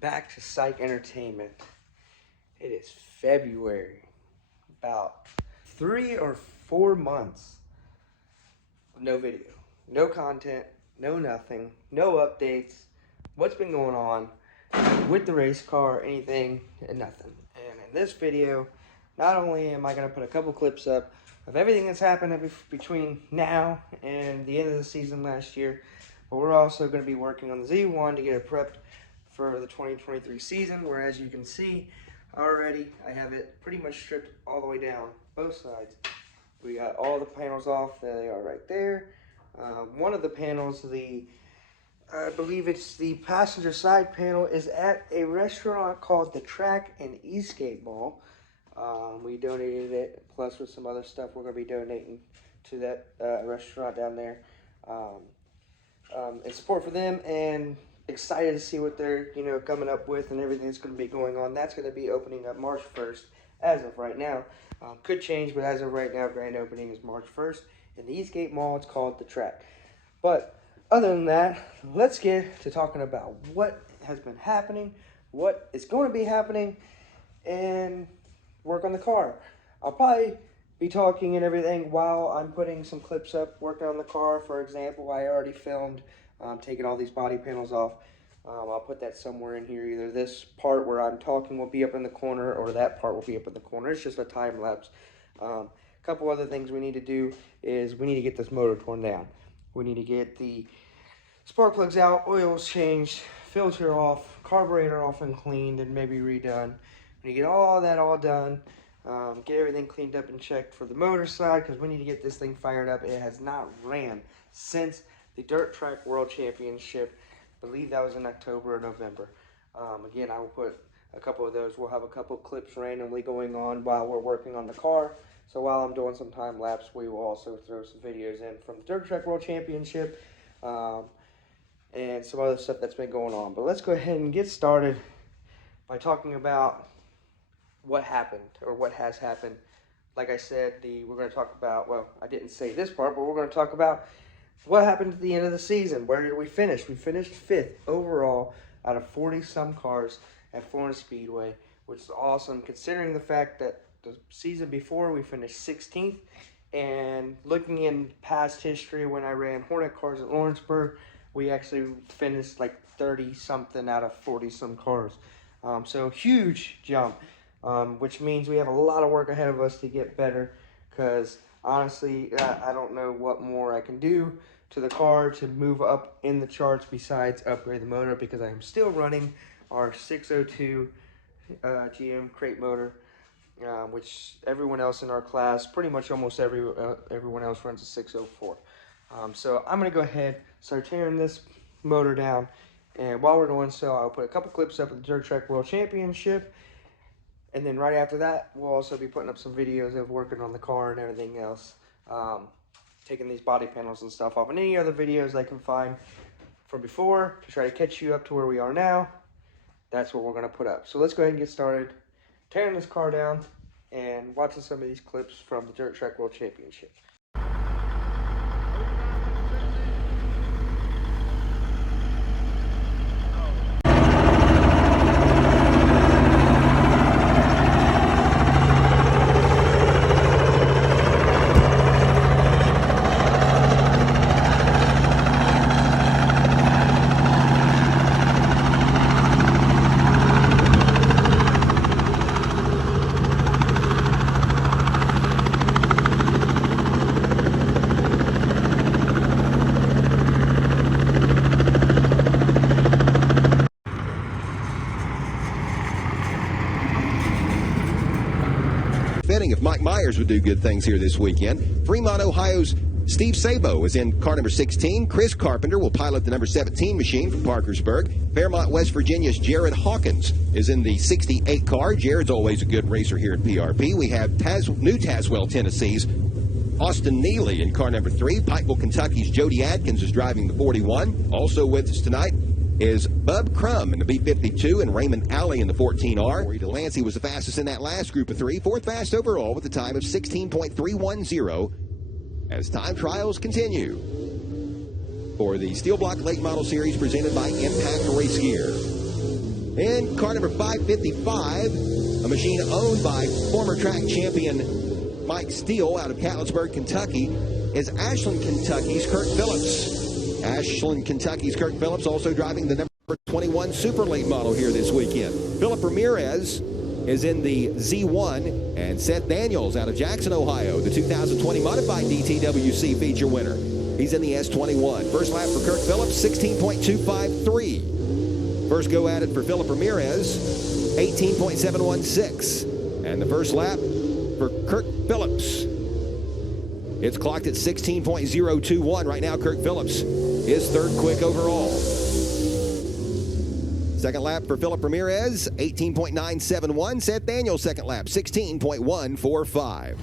back to Syke Entertainment. It is February, about 3 or 4 months. No video, no content, no nothing, no updates. What's been going on with the race car, anything, and nothing. And in this video, not only am I going to put a couple clips up of everything that's happened between now and the end of the season last year, but we're also going to be working on the Z1 to get it prepped for the 2023 season, where as you can see already, I have it pretty much stripped all the way down, both sides. We got all the panels off. There they are right there. One of the panels, I believe it's the passenger side panel, is at a restaurant called The Track in Eastgate Mall. We donated it, plus with some other stuff we're going to be donating to that restaurant down there. In support for them, and excited to see what they're coming up with and everything that's going to be going on. That's going to be opening up March 1st as of right now. Could change, but as of right now, grand opening is March 1st in the Eastgate Mall. It's called The Track. But other than that, let's get to talking about what has been happening, what is going to be happening, and work on the car. I'll probably be talking and everything while I'm putting some clips up working on the car. For example, I already filmed taking all these body panels off. I'll put that somewhere in here. Either this part where I'm talking will be up in the corner, or that part will be up in the corner. It's just a time lapse. A couple other things we need to do is we need to get this motor torn down. We need to get the spark plugs out, oils changed, filter off, carburetor off and cleaned and maybe redone. We need to get all that done. Get everything cleaned up and checked for the motor side, because we need to get this thing fired up. It has not ran since the Dirt Track World Championship. I believe that was in October or November. Again, I will put a couple of those. We'll have a couple of clips randomly going on while we're working on the car. So while I'm doing some time lapse, we will also throw some videos in from the Dirt Track World Championship and some other stuff that's been going on. But let's go ahead and get started by talking about what happened, or what has happened. Like I said, we're going to talk about, well, I didn't say this part, but we're going to talk about what happened at the end of the season. Where did we finish? We finished 5th overall out of 40-some cars at Florence Speedway, which is awesome considering the fact that the season before we finished 16th. And looking in past history, when I ran Hornet cars at Lawrenceburg, we actually finished like 30-something out of 40-some cars. So huge jump. Which means we have a lot of work ahead of us to get better, because honestly, I don't know what more I can do to the car to move up in the charts besides upgrade the motor, because I am still running our 602 GM crate motor, which everyone else in our class, pretty much almost everyone else runs a 604. So I'm going to go ahead, start tearing this motor down, and while we're doing so, I'll put a couple clips up of the Dirt Track World Championship. And then right after that, we'll also be putting up some videos of working on the car and everything else. Taking these body panels and stuff off. And any other videos I can find from before to try to catch you up to where we are now. That's what we're going to put up. So let's go ahead and get started tearing this car down and watching some of these clips from the Dirt Track World Championship. If Mike Myers would do good things here this weekend. Fremont, Ohio's Steve Sabo is in car number 16. Chris Carpenter will pilot the number 17 machine from Parkersburg. Fairmont, West Virginia's Jared Hawkins is in the 68 car. Jared's always a good racer here at PRP. We have New Tazewell, Tennessee's Austin Neely in car number 3. Pikeville, Kentucky's Jody Adkins is driving the 41. Also with us tonight is Bub Crum in the B-52 and Raymond Alley in the 14R. Corey Delancey was the fastest in that last group of 3, 4th fast overall with a time of 16.310 as time trials continue for the Steel Block Late Model Series presented by Impact Race Gear. In car number 555, a machine owned by former track champion Mike Steele out of Catlettsburg, Kentucky, is Ashland, Kentucky's Kirk Phillips. Ashland, Kentucky's Kirk Phillips also driving the number 21 Super Late model here this weekend. Phillip Ramirez is in the Z1, and Seth Daniels out of Jackson, Ohio, the 2020 Modified DTWC feature winner. He's in the S21. First lap for Kirk Phillips, 16.253. First go at it for Phillip Ramirez, 18.716. And the first lap for Kirk Phillips, it's clocked at 16.021. Right now, Kirk Phillips is third quick overall. Second lap for Phillip Ramirez, 18.971. Seth Daniels, second lap, 16.145.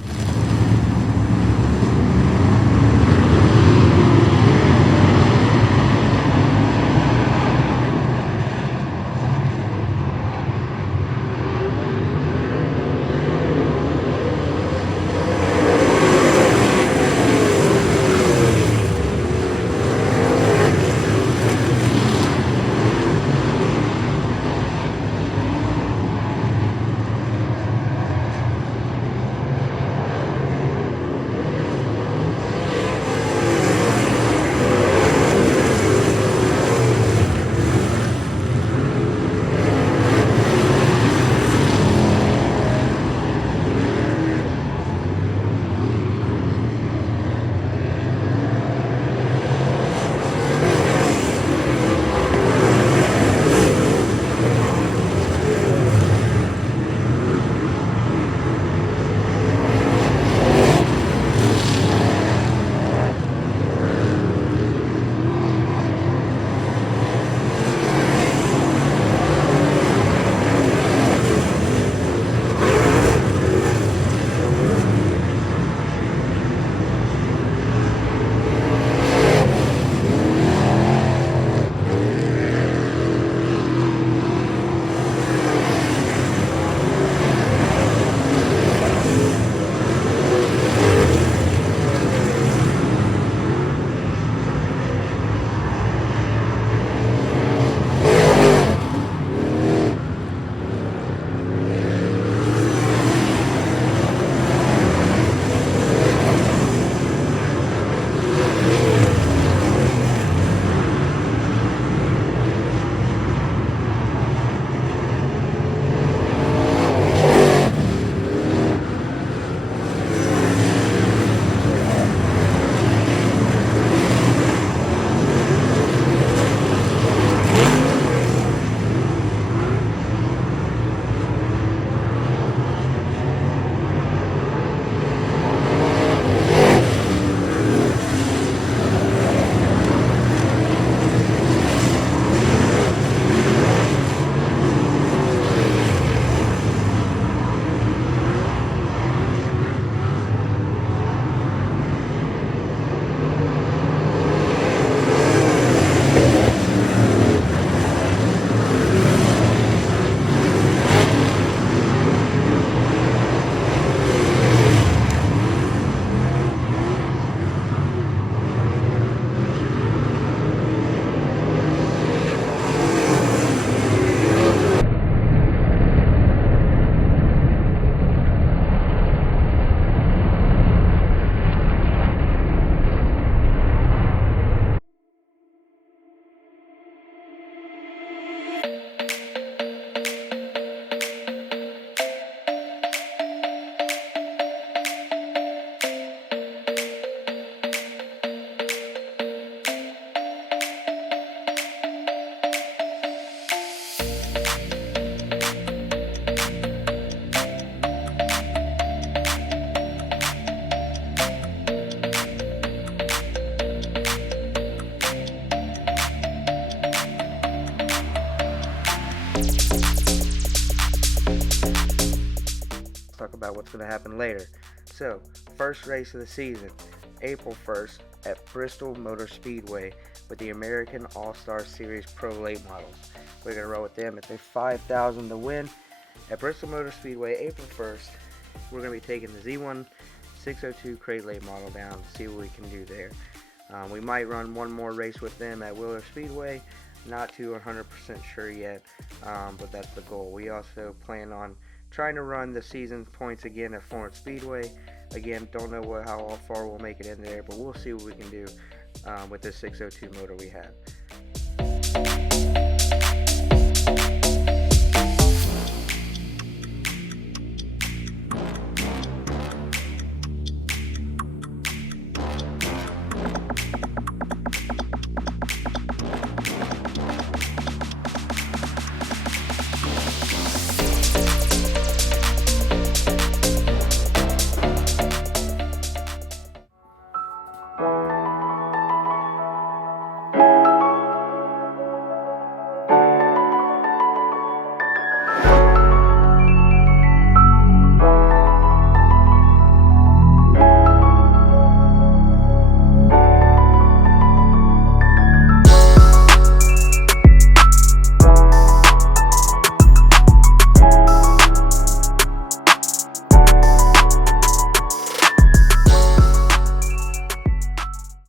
Talk about what's going to happen later. So, first race of the season, April 1st at Bristol Motor Speedway with the American All-Star Series Pro Late models. We're going to roll with them. It's a $5,000 to win at Bristol Motor Speedway, April 1st. We're going to be taking the Z1 602 Crate Late model down to see what we can do there. We might run one more race with them at Wheeler Speedway, Not too 100% sure yet, but that's the goal. We also plan on trying to run the season points again at Florence Speedway. Again, don't know how far we'll make it in there, but we'll see what we can do with this 602 motor we have.